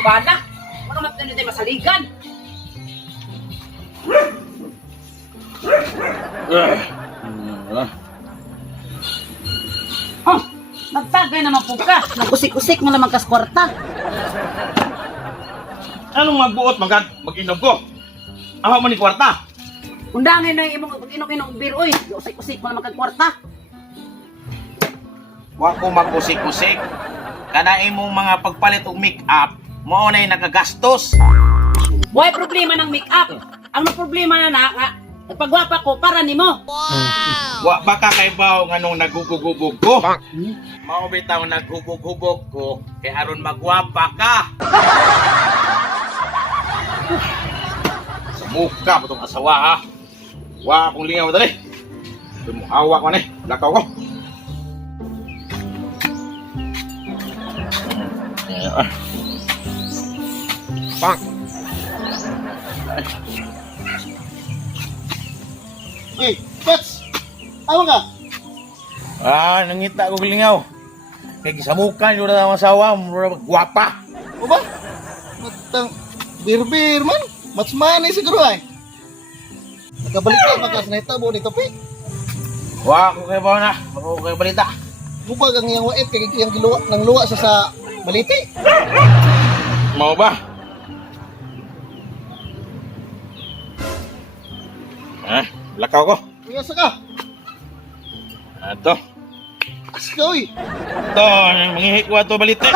akong bala. Mga matino tayo masaligan. Oh, nagtagay naman po ka. Nagusik-usik mo naman kas kwarta. Anong magbuot mag-inom ko? Ako man ni kwarta. Undangin na yung imong inom-inom beer, oy. Usik-usik mo naman kag kwarta. Wa ko mag-usik-usik. Kana imong mga pagpalit og make-up, mao nay nakagastos. Why problema ng make-up? Ang problema na nga, nagpagwapa ko para nimo. Wa ba ka kay baw nganong naghugog-hugog ko? Mao bitaw naghugog-hugog ko kay aron magwapa ka. Sa muka mo tong asawa ha. Wa akong lingaw dali. Tumuhawa ko ni, lakaw ko. Pak. Eh, Pets! Awa ka? Nangita ko lingaw. Kay gisamukan yo na ang asawa, mura gwapa. O ba? Matang bir-bir man. Matsmanay siguro ay. Nagkabalik ka makas na itabo ni Topi. Wa ko kay baw na, ako kay balita. Bubag ang iyang wait kay iyang giluwa nang luwa sa baliti. Mau ba? Lakaw ko. Kuya sa ka? Ato. Skoy! Ito, mangihik ko ato balite.